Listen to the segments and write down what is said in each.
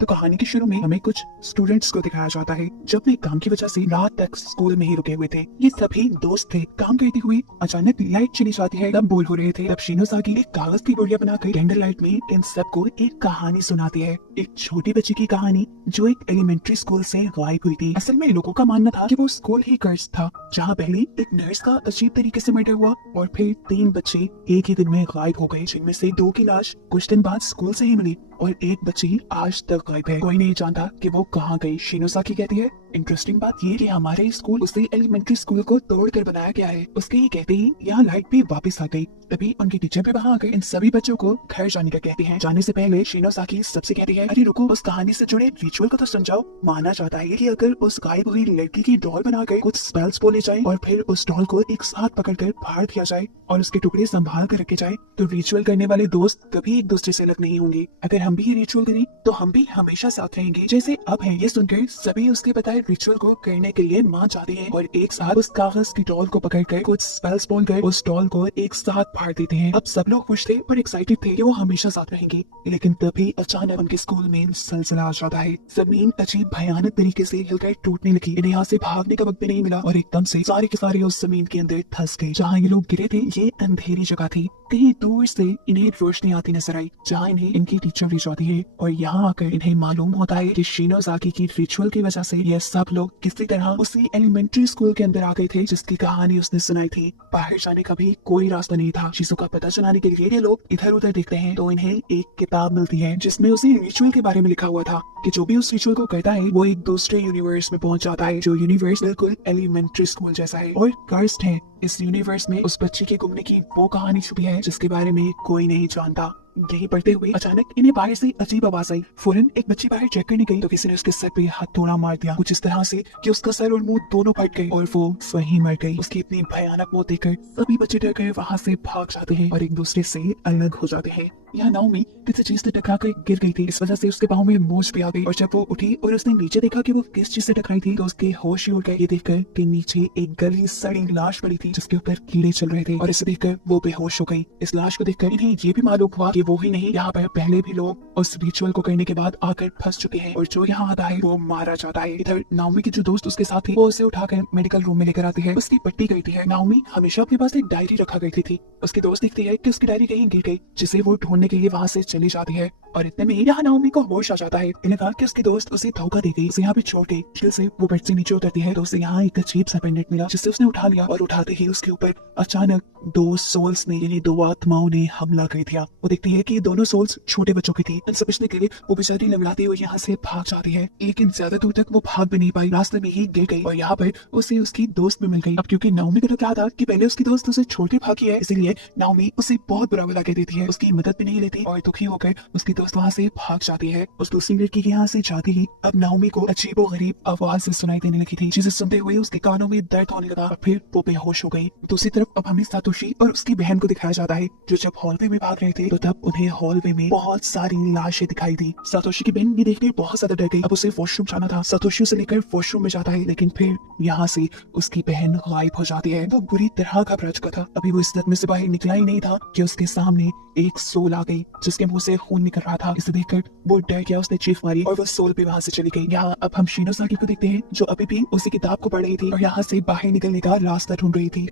तो कहानी के शुरू में हमें कुछ स्टूडेंट्स को दिखाया जाता है जब वे काम की वजह से रात तक स्कूल में ही रुके हुए थे। ये सभी दोस्त थे। काम करते हुए अचानक लाइट चली जाती है। तब बोल हो रहे थे। तब शिनोसाकी एक कागज की गुड़िया बनाकर कैंडल लाइट में इन सबको एक कहानी सुनाती है। एक छोटी बच्ची की कहानी जो एक एलिमेंट्री स्कूल से गायब हुई थी। असल में लोगों का मानना था कि वो स्कूल ही कर्ज था, जहाँ पहले एक नर्स का अजीब तरीके से मर्डर हुआ और फिर 3 बच्चे एक ही दिन में गायब हो गए, जिनमें से 2 की लाश कुछ दिन बाद स्कूल से ही मिली और एक बच्ची आज तक गायब है। कोई नहीं जानता कि वो कहाँ गई। शिनोसाकी कहती है इंटरेस्टिंग बात ये कि हमारे स्कूल उसे एलिमेंट्री स्कूल को तोड़कर बनाया गया है। उसके ये कहते ही यहाँ लाइट भी वापस आ गई। तभी उनकी टीचर भी वहाँ आकर इन सभी बच्चों को घर जाने का कहते हैं। जाने से पहले शिनोसाकी सबसे कहती है अरे रुको, उस कहानी से जुड़े रिचुअल को तो समझाओ। माना जाता है कि अगर उस गायब हुई लड़की की डॉल बनाकर कुछ स्पेल्स बोले जाए और फिर उस डॉल को एक साथ पकड़कर फाड़ दिया जाए और उसके टुकड़े संभाल कर रखे जाए तो रिचुअल करने वाले दोस्त कभी एक दूसरे से अलग नहीं होंगे। अगर हम भी ये रिचुअल करें तो हम भी हमेशा साथ रहेंगे जैसे अब है। ये सुनकर सभी उसके बताए रिचुअल को करने के लिए मान जाते हैं और एक साथ उस कागज की डॉल को पकड़कर कुछ स्पेल्स बोलकर उस डॉल को एक साथ फाड़ देते हैं। अब सब लोग खुश थे पर एक्साइटेड थे कि वो हमेशा साथ रहेंगे, लेकिन तभी अचानक उनके स्कूल में सलसला आ जाता है। जमीन अजीब भयानक तरीके से हिलकर टूटने लगी। इन्हें यहाँ से भागने का वक्त भी नहीं मिला और एकदम से सारे के सारे उस जमीन के अंदर धंस गए। जहाँ ये लोग गिरे थे ये अंधेरी जगह थी। कहीं दूर से इन्हें रोशनी आती नजर आई जहाँ इन्हें इनकी टीचर भी जाती है और यहाँ आकर इन्हें मालूम होता है कि शिनोसाकी की रिचुअल की वजह से ये सब लोग किसी तरह उसी एलिमेंट्री स्कूल के अंदर आ गए थे जिसकी कहानी उसने सुनाई थी। बाहर जाने का भी कोई रास्ता नहीं था। शिज़ो का पता चलाने के लिए ये लोग इधर उधर देखते हैं तो इन्हें एक किताब मिलती है जिसमें उसी रिचुअल के बारे में लिखा हुआ था कि जो भी उस रिचुअल को करता है वो एक दूसरे यूनिवर्स में पहुंच जाता है, जो यूनिवर्स बिल्कुल एलिमेंट्री स्कूल जैसा है और कर्स्ड है। इस यूनिवर्स में उस बच्ची के गुमने की वो कहानी छुपी है जिसके बारे में कोई नहीं जानता। यही पढ़ते हुए अचानक इन्हें बाहर से अजीब आवाज आई। फौरन एक बच्ची बाहर चेक करने गई तो किसी ने उसके सर पे हथौड़ा मार दिया, कुछ इस तरह से कि उसका सर और मुंह दोनों फट गए और वो वहीं मर गई। उसकी इतनी भयानक मौत देखकर सभी बच्चे डर कर वहाँ से भाग जाते हैं और एक दूसरे से अलग हो जाते हैं। यहाँ नाओमी किसी चीज से टकरा कर गिर गई थी। इस वजह से उसके पाँव में मोच भी आ गई और जब वो उठी और उसने नीचे देखा कि वो किस चीज से टकराई थी तो उसके होश ही उड़ गए। ये देखकर कि नीचे एक गली सड़ी लाश पड़ी थी जिसके ऊपर कीड़े चल रहे थे और इसे देखकर वो बेहोश हो गई। इस लाश को देखकर इन्हें ये भी मालूम हुआ कि वो ही नहीं, यहाँ पर पहले भी लोग उस रिचुअल को करने के बाद आकर फंस चुके हैं और जो यहाँ आता है वो मारा जाता है। इधर नाओमी की जो दोस्त उसके साथ थी वो उसे उठाकर मेडिकल रूम में लेकर आती है। उसकी पट्टी करती है। नाओमी हमेशा अपने पास एक डायरी रखा करती थी। उसकी दोस्त दिखती है कि उसकी डायरी कहीं गिर गई जिसे वो ढूंढने के लिए वहाँ से चली जाती है और इतने में यहाँ नाओमी को होश आ जाता है। इन्हें कहा कि उसकी दोस्त उसे धोखा दे गई, उसे यहाँ पे छोड़ गई। मुश्किल से वो बेड से नीचे उतरती है तो उसे यहाँ एक अजीब सा पेंडेंट मिला जिससे उसने उठा लिया और उठाते ही उसके ऊपर अचानक 2 सोल्स ने यानी 2 आत्माओं ने हमला कर दिया। वो देखती है कि दोनों सोल्स छोटे बच्चों की थी। इन सब बचने के लिए वो बेचारी लंगड़ाती हुई यहाँ से भाग जाती है, लेकिन ज्यादा दूर तक वो भाग भी नहीं पाई, रास्ते में ही गिर गई और यहाँ पर उसे उसकी दोस्त भी मिल गई। अब क्योंकि नाओमी को तो क्या था कि पहले उसकी दोस्त उसे छोड़ के भागी है, इसीलिए नाओमी उसे बहुत बुरा भला कह देती है, उसकी मदद भी नहीं लेती और दुखी होकर उसकी दोस्त वहाँ से भाग जाती है। उस दूसरी लड़की के यहाँ से जाती ही अब नाओमी को अजीबो गरीब आवाज से सुनाई देने लगी थी जिसे सुनते हुए उसके कानों में दर्द होने लगा और फिर वो बेहोश हो गई। दूसरी तरफ अब हमें सातोशी और उसकी बहन को दिखाया जाता है जो जब हॉलवे में भाग रहे थे तो तब उन्हें हॉलवे में बहुत सारी लाशें दिखाई दी। सातोशी की बहन ये देखकर बहुत ज्यादा डर गई। अब उसे वॉशरूम जाना था। सातोशी उसे लेकर वॉशरूम में जाता है लेकिन फिर यहाँ से उसकी बहन गायब हो जाती है। वो बुरी तरह घबरा चुका था। अभी वो इस सदमे से बाहर निकला ही नहीं था कि उसके सामने एक सोल आ गई जिसके मुंह से खून निकल रहा था। इसे देखकर वो डर गया, उसने चीख मारी और वो सोल भी वहाँ से चली गई। यहाँ अब हम शिनोसाकी को देखते हैं जो अभी भी उसी किताब को पढ़ रही थी और यहाँ से बाहर निकलने का रास्ता ढूंढ रही थी।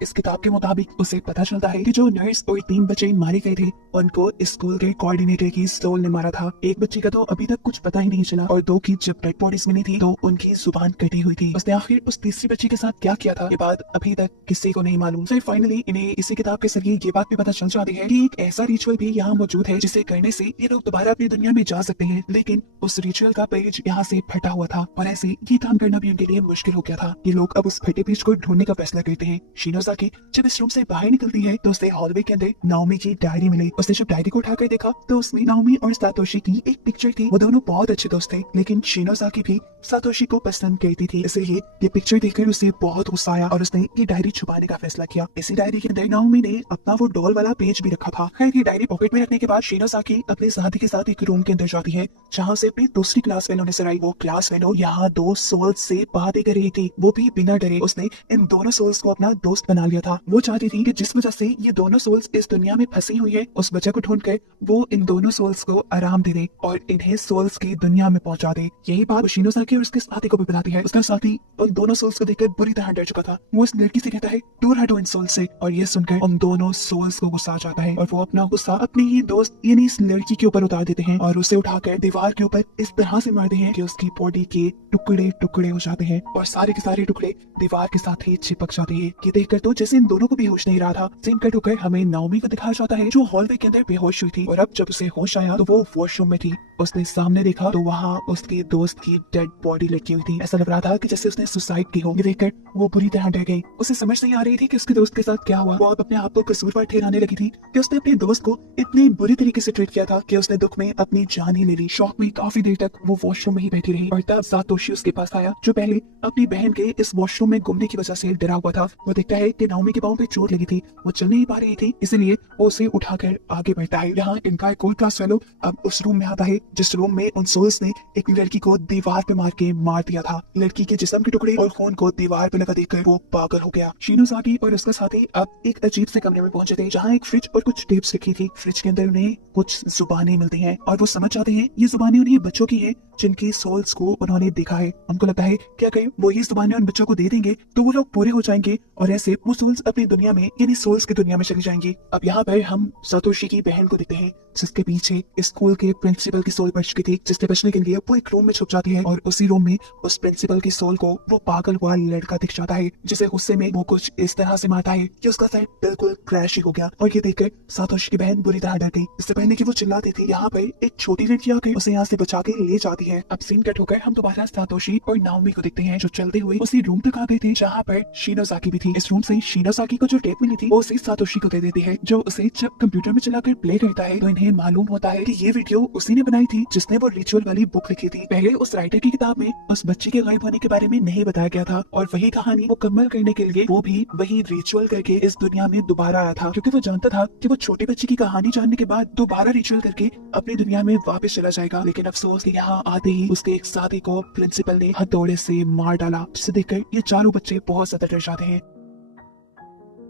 इस किताब के मुताबिक उसे पता चलता है कि जो नर्स और 3 बच्चे मारे गए थे उनको स्कूल के कोऑर्डिनेटर की सोल ने मारा था। एक बच्चे का तो अभी तक कुछ पता ही नहीं चला और 2 की जब डेड बॉडीज मिली थी तो उनकी जुबान कटी हुई थी। उसने आखिर उस तीसरी बच्ची के साथ क्या किया था ये बात अभी तक किसी को नहीं मालूम। फिर फाइनली इन्हें इसी किताब के जरिए ये बात भी पता चल जाती है कि एक ऐसा रिचुअल भी यहाँ मौजूद है जिसे करने से ये लोग दोबारा अपनी दुनिया में जा सकते हैं, लेकिन उस रिचुअल का पेज यहाँ से फटा हुआ था और ऐसे ये काम करना भी उनके लिए मुश्किल हो गया था। ये लोग अब उस फटे पेज को ढूंढने का फैसला करते हैं। शिनोसाकी जब इस रूम से बाहर निकलती है तो उसे हॉलवे के अंदर नाओमी की डायरी मिली। उसने जब डायरी को उठाकर देखा तो उसमें नाओमी और सातोशी की एक पिक्चर थी। वो दोनों बहुत अच्छे दोस्त थे, लेकिन शिनोसाकी भी सातोशी को पसंद करती थी, इसलिए ये पिक्चर देखकर उसे बहुत गुस्सा आया और उसने ये डायरी छुपाने का फैसला किया। इसी डायरी के अंदर नाओमी ने अपना वो डॉल वाला पेज भी रखा था। खैर, ये डायरी पॉकेट में रखने के बाद शिनोसाकी अपने साथी के साथ एक रूम के अंदर जाती है जहाँ से अपनी दूसरी क्लास फेलो नजर आई। वो क्लास फेलो यहाँ दो सोल्स से बातें कर रही थी, वो भी बिना डरे। उसने इन दोनों सोल्स को अपना दोस्त बना लिया था। वो चाहती थी कि जिस वजह से ये दोनों सोल्स इस दुनिया में फंसी हुई है, उस वजह को ढूंढकर वो इन दोनों सोल्स को आराम दे दे और इन्हें सोल्स की दुनिया में पहुंचा दे। यही बात शिनोसाकी और उसके साथी को भी बताती है। उसका साथी उन दोनों सोल्स को देखकर बुरी तरह डर चुका था। वो उस लड़की से कहता है, दूर हटो इन सोल्स से। और ये सुनकर उन दोनों सोल्स को गुस्सा आ जाता है और वो अपना गुस्सा अपने ही दोस्त यानी इस लड़की के ऊपर उतार देते हैं और उसे उठाकर दीवार के ऊपर इस तरह से मारते हैं कि उसकी बॉडी के टुकड़े टुकड़े हो जाते हैं और सारे के सारे टुकड़े दीवार के साथ ही चिपक जाते हैं। ये देखकर तो जैसे इन दोनों को भी होश नहीं रहा था। सीन कट होकर हमें नाओमी को दिखाया जाता है जो हॉलवे के अंदर बेहोश हुई थी और अब जब उसे होश आया तो वो वॉशरूम में थी। उसने सामने देखा तो वहाँ उसके दोस्त की डेड बॉडी लगी हुई थी। ऐसा लग रहा था कि जैसे उसने सुसाइड की हो। ये देखकर वो बुरी तरह डर गई। उसे समझ नहीं आ रही थी कि उसके दोस्त के साथ क्या हुआ। वो अब अपने आप को कसूरवार ठहराने लगी थी कि उसने अपने दोस्त को इतनी बुरी तरीके से ट्रीट किया था कि उसने दुख में अपनी जान ही ले ली। शौक में काफी देर तक वो वॉशरूम में ही बैठी रही और तब सातोशी उसके पास आया जो पहले अपनी बहन के इस वॉशरूम में घूमने की वजह से डरा हुआ था। वो देखता है कि नाओमी के पांव पे चोट लगी थी, वो चल नहीं पा रही थी, इसलिए वो उसे उठाकर आगे बढ़ता है। यहाँ इनका एक और क्लास फेलो अब उस रूम में आता है जिस रूम में उन सोल्स ने एक लड़की को दीवार पे मार के मार दिया था। लड़की के जिस्म के टुकड़े और खून को दीवार पे लगा देखकर वो पागल हो गया। शिनोसाकी और उसका साथी अब एक अजीब से कमरे में पहुंचे थे जहाँ एक फ्रिज और कुछ टेप्स रखी थी। फ्रिज के अंदर उन्हें कुछ जुबानें मिलती हैं और वो समझ जाते हैं ये जुबानें उन्हीं बच्चों की है जिनकी सोल्स को उन्होंने देखा है। उनको लगता है क्या कहीं वो ये जुबानें उन बच्चों को दे देंगे तो वो लोग पूरे हो जाएंगे और ऐसे वो सोल्स अपनी दुनिया में यानी सोल्स की दुनिया में चली जाएंगी। अब यहाँ पर हम सातोशी की बहन को देखते हैं जिसके पीछे स्कूल के प्रिंसिपल की सोल बच चुकी थी, जिससे बचने के लिए वो एक रूम में छुप जाती है और उसी रूम में उस प्रिंसिपल की सोल को वो पागल हुआ लड़का दिख जाता है जिसे गुस्से में वो कुछ इस तरह से मारता है कि उसका सर बिल्कुल क्रैश ही हो गया। और ये देखकर सातोशी की बहन बुरी तरह डर गई। इससे पहले कि वो चिल्लाती थी यहाँ पर एक छोटी लड़की आकर उसे यहाँ से बचा के ले जाती है। अब सीन कट होकर हम दोबारा सातोशी और नाओमी को देखते हैं जो चलते हुए उसी रूम तक आ गए थे जहाँ पर शिनोसाकी भी थी। इस रूम से शिनोसाकी को जो टेप मिली थी वो उसे सातोशी को दे देती है जो उसे जब कंप्यूटर में चलाकर प्ले करता है तो इन्हें मालूम होता है कि ये वीडियो उसी ने बनाई थी जिसने वो रिचुअल वाली बुक लिखी थी। पहले उस राइटर की किताब में उस बच्ची के गायब होने के बारे में नहीं बताया गया था और वही कहानी मुकम्मल करने के लिए वो भी वही रिचुअल करके इस दुनिया में दोबारा आया था क्योंकि वो जानता था कि वो छोटे बच्चे की कहानी जानने के बाद दोबारा रिचुअल करके अपनी दुनिया में वापस चला जाएगा। लेकिन अफसोस कि यहाँ आते ही उसके एक साथी को प्रिंसिपल ने हथौड़े से मार डाला जिसे देखकर ये चारों बच्चे बहुत ज्यादा डर जाते हैं।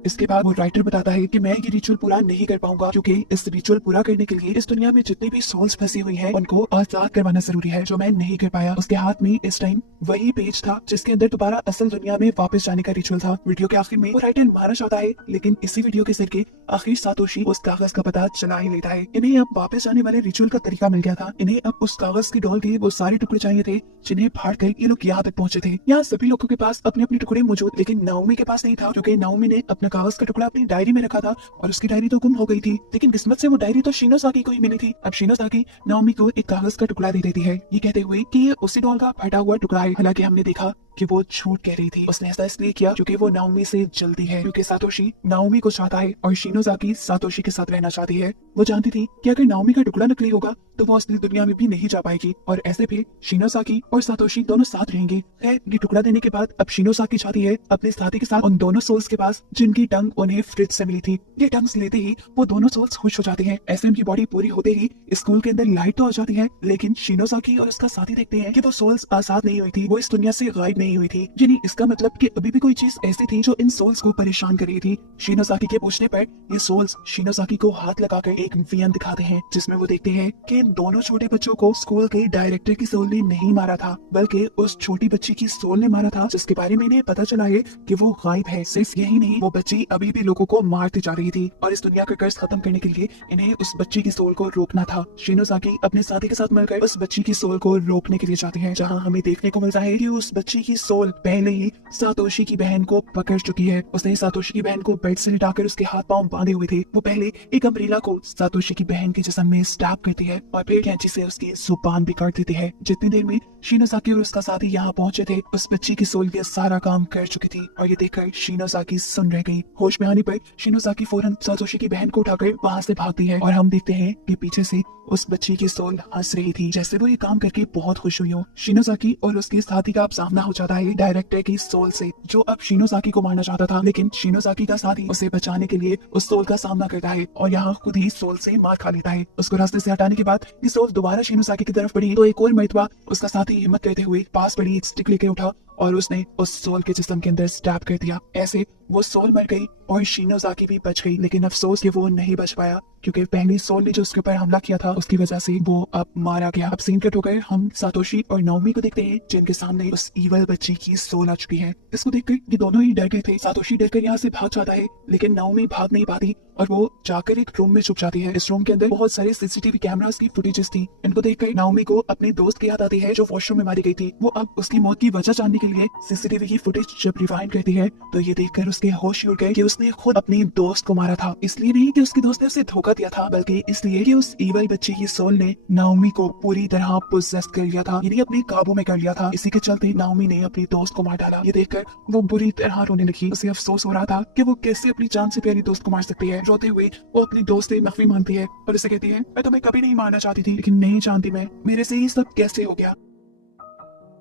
इसके बाद वो राइटर बताता है कि मैं ये रिचुअल पूरा नहीं कर पाऊंगा क्योंकि इस रिचुअल पूरा करने के लिए इस दुनिया में जितनी भी सोल्स फंसी हुई हैं उनको आजाद करवाना जरूरी है जो मैं नहीं कर पाया। उसके हाथ में इस टाइम वही पेज था जिसके अंदर दोबारा असल दुनिया में वापस जाने का रिचुअल था। वीडियो के आखिर में वो राइटर मारा जाता है लेकिन इसी वीडियो के जरिए आखिर सातोशी उस कागज का पता चला ही लेता है। इन्हें अब वापस जाने वाले रिचुअल का तरीका मिल गया था। इन्हें अब उस कागज की डोल के वो सारे टुकड़े चाहिए थे जिन्हें फाड़ कर ये लोग यहाँ तक पहुंचे थे। यहाँ सभी लोगों के पास अपने अपने टुकड़े मौजूद लेकिन नाओमी के पास नहीं था क्योंकि नाओमी ने अपना कागज का टुकड़ा अपनी डायरी में रखा था और उसकी डायरी तो गुम हो गई थी। लेकिन किस्मत से वो डायरी तो शिनोसाकी को ही मिली थी। अब शिनोसाकी नाओमी को एक कागज का टुकड़ा दे देती है ये कहते हुए कि ये उसी डॉल का फटा हुआ टुकड़ा है। हालांकि हमने देखा कि वो झूठ कह रही थी। उसने ऐसा इसलिए किया क्योंकि वो नाओमी से जल्दी है क्योंकि सातोशी नाओमी को चाहता है और शिनोसाकी सातोशी के साथ रहना चाहती है। वो जानती थी कि अगर नाओमी का टुकड़ा नकली होगा तो वो असली दुनिया में भी नहीं जा पाएगी और ऐसे भी शिनोसाकी और सातोशी दोनों साथ रहेंगे। खैर ये टुकड़ा देने के बाद अब शिनोसाकी चाहती है अपने साथी के साथ उन दोनों सोल्स के पास जिनकी टंग उन्हें फ्रिज से मिली थी। ये टंग्स लेते ही वो दोनों सोल्स खुश हो जाते हैं। ऐसे उनकी बॉडी पूरी होते ही स्कूल के अंदर लाइट तो आ जाती है लेकिन शिनोसाकी और उसका साथी देखते हैं कि वो सोल्स आजाद नहीं हुई थी, वो इस दुनिया से गायब नहीं हुई थी। यानी इसका मतलब कि अभी भी कोई चीज ऐसी थी जो इन सोल्स को परेशान कर रही थी। शिनोसाकी के पूछने पर ये सोल्स शिनोसाकी को हाथ लगाकर एक वीएन दिखाते हैं जिसमें वो देखते हैं कि इन दोनों छोटे बच्चों को स्कूल के डायरेक्टर की सोल ने नहीं मारा था बल्कि उस छोटी बच्ची की सोल ने मारा था जिसके बारे में इन्हें पता चला है कि वो गायब है। सिर्फ यही नहीं वो बच्ची अभी भी लोगों को मारती जा रही थी और इस दुनिया का कर्ज खत्म करने के लिए इन्हें उस बच्ची की सोल को रोकना था। शिनोसाकी अपने साथी के साथ मिलकर उस बच्ची की सोल को रोकने के लिए जाते हैं जहाँ हमें देखने को मिलता है कि उस बच्ची की सोल पहले ही सातोशी की बहन को पकड़ चुकी है। उसने सातोशी की बहन को बेड से लिटाकर उसके हाथ पांव बांधे हुए थे। वो पहले एक अम्ब्रेला को सातोशी की बहन के जिस्म में स्टैब करती है और फिर कैंची से उसकी जुबान भी काट देती है। जितनी देर में शिनोज़ाकी और उसका साथी यहाँ पहुंचे थे, उस बच्ची की सोल ये सारा काम कर चुकी थी और ये देखकर शिनोज़ाकी सुन रह गई। होश में आने पर शिनोज़ाकी फौरन सातोशी की बहन को उठाकर वहाँ से भागती है और हम देखते हैं कि पीछे से उस बच्ची की सोल हंस रही थी, जैसे वो ये काम करके बहुत खुश हुई हो। शिनोज़ाकी और उसके साथी का अब सामना हो जाता है डायरेक्टर की सोल से, जो अब शिनोज़ाकी को मारना चाहता था, लेकिन शिनोज़ाकी का साथी उसे बचाने के लिए उस सोल का सामना करता है और यहाँ खुद ही सोल से मार खा लेता है। उसको रास्ते से हटाने के बाद ये सोल दोबारा शिनोज़ाकी की तरफ बढ़ी तो एक और मरतबा उसका साथी हिम्मत करते हुए पास पड़ी एक स्टिक लेके उठा और उसने उस सोल के जिस्म के अंदर स्टैब कर दिया। ऐसे वो सोल मर गई और शिनोज़ाकी भी बच गई, लेकिन अफसोस कि वो नहीं बच पाया क्योंकि पहली सोल ने जो उसके ऊपर हमला किया था उसकी वजह से वो अब मारा गया। अब सीन कट हो गए, हम सातोशी और नाओमी को देखते हैं जिनके सामने उस ईवल बच्ची की सोल आ चुकी है। इसको देखकर ये दोनों ही डर गए थे। सातोशी डरकर यहाँ से भाग जाता है, लेकिन नाओमी भाग नहीं पाती और वो जाकर एक रूम में छुप जाती है। इस रूम के अंदर बहुत सारे सीसीटीवी कैमरास की फुटेजेस थी। इनको देखकर नाओमी को अपने दोस्त की याद आती है जो वॉशरूम में मारी गई थी। वो अब उसकी मौत की वजह जानने के लिए सीसीटीवी की फुटेज जब रिवाइंड करती है तो ये देखकर उसके होश उड़ गए कि उसने खुद अपने दोस्त को मारा था। इसलिए नहीं कि उसके दोस्त ने उसे धोखा दिया था, बल्कि इसलिए कि उस ईवल बच्ची की सोल ने नाओमी को पूरी तरह पोजेस कर लिया था, यानी अपने काबू में कर लिया था। इसी के चलते नाओमी ने अपने दोस्त को मार डाला। ये देखकर वो बुरी तरह रोने लगी। उसे अफसोस हो रहा था कि वो कैसे अपनी जान से प्यारी दोस्त को मार सकती है। रोते हुए वो अपने दोस्त से माफी मांगती है और उसे कहती है, मैं तुम्हें कभी नहीं मारना चाहती थी, लेकिन नहीं जानती मैं मेरे से ये सब कैसे हो गया।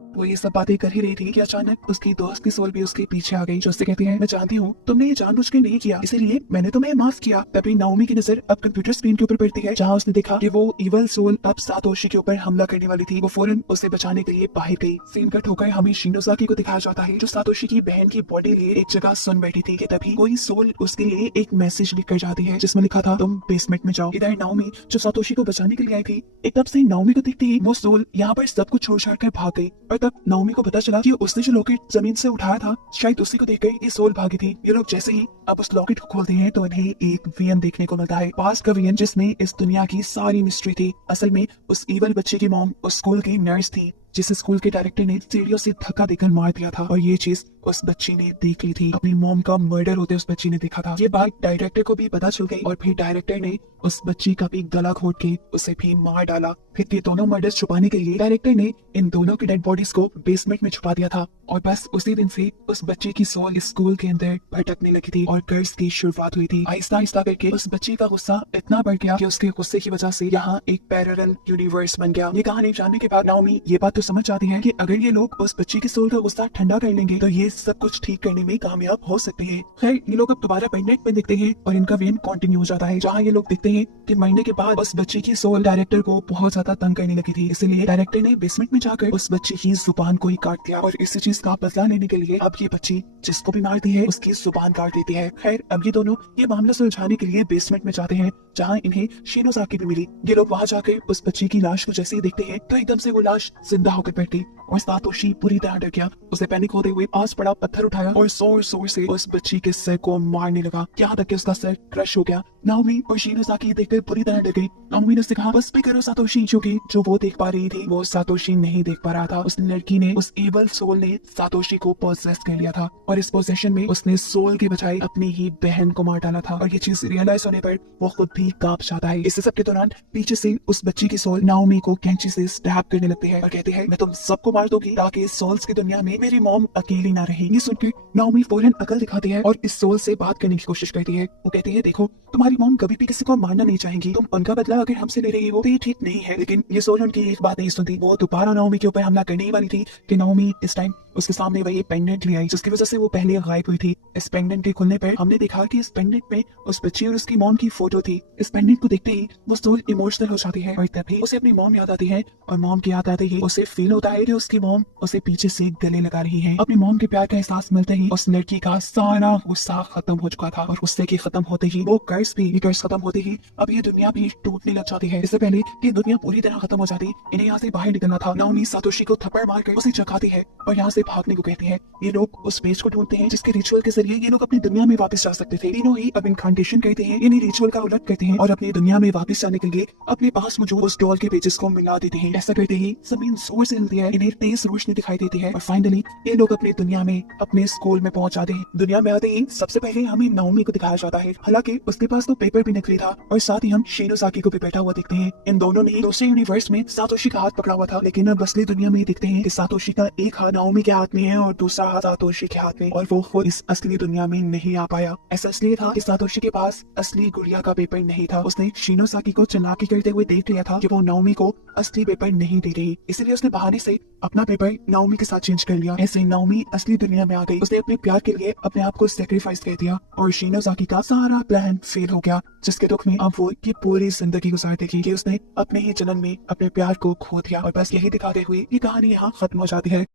वो ये सब बातें कर ही रही थी कि अचानक उसकी दोस्त की सोल भी उसके पीछे आ गई, जो उससे कहती है, मैं जानती हूँ तुमने ये जानबूझ के नहीं किया, इसीलिए मैंने तुम्हें माफ किया। तभी नाओमी की नजर अब कंप्यूटर स्क्रीन के ऊपर पड़ती है, जहाँ उसने देखा कि वो इवल सोल अब सातोशी के ऊपर हमला करने वाली थी। वो फौरन उसे बचाने के लिए बाहर गई। सीन कट होकर हमें शिनोज़ाकी को दिखाया जाता है, जो सातोशी की बहन की बॉडी लिए एक जगह सुन बैठी थी कि तभी कोई सोल उसके लिए एक मैसेज लिख कर जाती है, जिसमें लिखा था, तुम बेसमेंट में जाओ। इधर नाओमी जो सातोशी को बचाने के लिए आई थी, एक तब से नाओमी को देखते ही वो सोल यहाँ पर सब कुछ छोड़ छाड़ कर भाग गई और तब नाओमी को पता चला कि उसने जो लॉकेट जमीन से उठाया था शायद उसी को देखकर ये सोल भागी थी। ये लोग जैसे ही अब उस लॉकेट को खोलते हैं तो इन्हें एक वीएन देखने को मिलता है, पास का वीएन जिसमें इस दुनिया की सारी मिस्ट्री थी। असल में उस ईवल बच्चे की मॉम उस स्कूल की नर्स थी, जिस स्कूल के डायरेक्टर ने सीढ़ियों से धक्का देकर मार दिया था और ये चीज उस बच्ची ने देख ली थी। अपनी मॉम का मर्डर होते उस बच्ची ने देखा था। ये बात डायरेक्टर को भी पता चल गई और फिर डायरेक्टर ने उस बच्ची का भी गला घोट के उसे भी मार डाला। फिर ये दोनों मर्डर्स छुपाने के लिए डायरेक्टर ने इन दोनों की डेड बॉडीज को बेसमेंट में छुपा दिया था और बस उसी दिन से उस बच्ची की सोल स्कूल के अंदर भटकने लगी थी और कर्ज की शुरुआत हुई थी। आहिस्ता आहिस्ता करके उस बच्ची का गुस्सा इतना बढ़ गया कि उसके गुस्से की वजह से यहाँ एक पैरेलल यूनिवर्स बन गया। ये कहानी जानने के बाद नाओमी ये बात तो समझ जाती है कि अगर ये लोग उस बच्ची की सोल का गुस्सा ठंडा कर लेंगे तो ये सब कुछ ठीक करने में कामयाब हो सकते हैं। खैर ये लोग अब दोबारा पेंडेंट में देखते हैं और इनका वेन कंटिन्यू हो जाता है, जहाँ ये लोग देखते हैं कि महीने के बाद उस बच्ची की सोल डायरेक्टर को बहुत ज्यादा तंग करने लगी थी। इसलिए डायरेक्टर ने बेसमेंट में जाकर उस बच्ची की जुबान को ही काट दिया और इसी चीज का बदला लेने के लिए अब ये बच्ची जिसको भी मारती है उसकी जुबान काट देती है। खैर अब ये दोनों ये मामला सुलझाने के लिए बेसमेंट में जाते हैं, जहाँ इन्हें शिनोज़ाकी भी मिली। ये लोग वहाँ जाकर उस बच्ची की लाश को जैसे ही देखते हैं तो एकदम से वो लाश जिंदा होकर बैठती और सातोशी पूरी तरह डर गया। उसे पैनिक होते हुए पास पड़ा पत्थर उठाया और जोर जोर से उस बच्ची के सर को मारने लगा, यहाँ तक कि उसका सर क्रश हो गया। नाओमी और शिनोज़ाकी देखकर पूरी तरह डर गई। नाओमी ने उससे कहा, बस भी करो सातोशी, क्योंकि जो वो देख पा रही थी वो सातोशी नहीं देख पा रहा था। उस लड़की ने, उस एवल सोल ने सातोशी को पोजेस कर लिया था और इस पोजेशन में उसने सोल के बजाय अपनी ही बहन को मार डाला था और ये चीज रियलाइज होने पर वो खुद भी कांप जाता है। इस सब के दौरान पीछे से उस बच्ची की सोल नाओमी को कैंची से स्टैब करने लगती है और कहती है, मैं तुम सबको मार दूंगी ताकि सोल्स की दुनिया में मेरी मॉम अकेली ना रहे। ये सुनकर नाओमी फौरन अकल दिखाती है और इस सोल से बात करने की कोशिश करती है। वो कहती है, देखो तुम्हारी मॉम कभी भी किसी को मारना नहीं चाहेंगी, तुम उनका बदला अगर हमसे ले रही हो तो ये ठीक नहीं है। लेकिन ये सोल उनकी एक बात नहीं सुनती। वो दोबारा नाओमी के ऊपर हमला करने ही वाली थी कि नाओमी इस टाइम उसके सामने वही पेंडेंट ले आई, जिसकी वजह से वो पहले गायब हुई थी। इस पेंडेंट के खुलने पर हमने देखा कि इस पेंडेंट में उस बच्ची और उसकी मॉम की फोटो थी। इस पेंडेंट को देखते ही वो सोल इमोशनल हो जाती है और तभी उसे अपनी मॉम याद आती है और मॉम की याद आते ही उसे फील होता है कि उसकी मॉम उसे पीछे से गले लगा रही है। अपनी मॉम के प्यार का एहसास मिलते ही उस लड़की का सारा गुस्सा खत्म हो चुका था और गुस्से के खत्म होते ही वो कर्ज खत्म होते ही अब ये दुनिया भी टूटने लग जाती है। इससे पहले कि दुनिया पूरी तरह खत्म हो जाती, इन्हें यहाँ से बाहर निकलना था। नाओमी सातोशी को थप्पड़ मारकर उसे जगाती है और यहाँ से भागने को कहते हैं। ये लोग उस पेज को ढूंढते हैं जिसके रिचुअल के जरिए ये लोग अपनी दुनिया में वापस जा सकते थे। तीनों ही अब इनकांटेशन करते हैं, यानी रिचुअल का उल्लंघन करते हैं और अपनी दुनिया में वापस जाने के लिए अपने पास मौजूद उस डॉल के पेजेस को मिला देते हैं। ऐसा करते ही जमीन जोर से हिलती है, इन्हें तेज रोशनी दिखाई देती है और फाइनली ये लोग अपनी दुनिया में, अपने स्कूल में पहुंच जाते हैं। दुनिया में आते ही सबसे पहले हमें नाओमी को दिखाया जाता है। हालांकि उसके पास तो पेपर भी नकली था और साथ ही हम शिनोसाकी को भी बैठा हुआ देखते हैं। इन दोनों ने ही दूसरे यूनिवर्स में सातोशी का हाथ पकड़ा हुआ था, लेकिन अब असली दुनिया में देखते हैं कि सातोशी का एक हाथ नाओमी के हाथ में है और दूसरा हाथ सातोशी के हाथ में, और वो खुद इस असली दुनिया में नहीं आ पाया। ऐसा इसलिए था कि सातोशी के पास असली गुड़िया का पेपर नहीं था। उसने शिनोसाकी को चालाकी करते हुए देख लिया था कि वो नाओमी को असली पेपर नहीं दे रही, इसलिए उसने बहाने से अपना पेपर नाओमी के साथ चेंज कर लिया। ऐसे नाओमी असली दुनिया में आ गई। उसने अपने प्यार के लिए अपने आप को सैक्रिफाइस कर दिया और शिनोसाकी का सारा प्लान फेल हो गया, जिसके दुख में अब वो ये पूरी जिंदगी गुजार देगी कि उसने अपने ही जन्म में अपने प्यार को खो दिया। और बस यही दिखाते हुए ये कहानी यहाँ खत्म हो जाती है।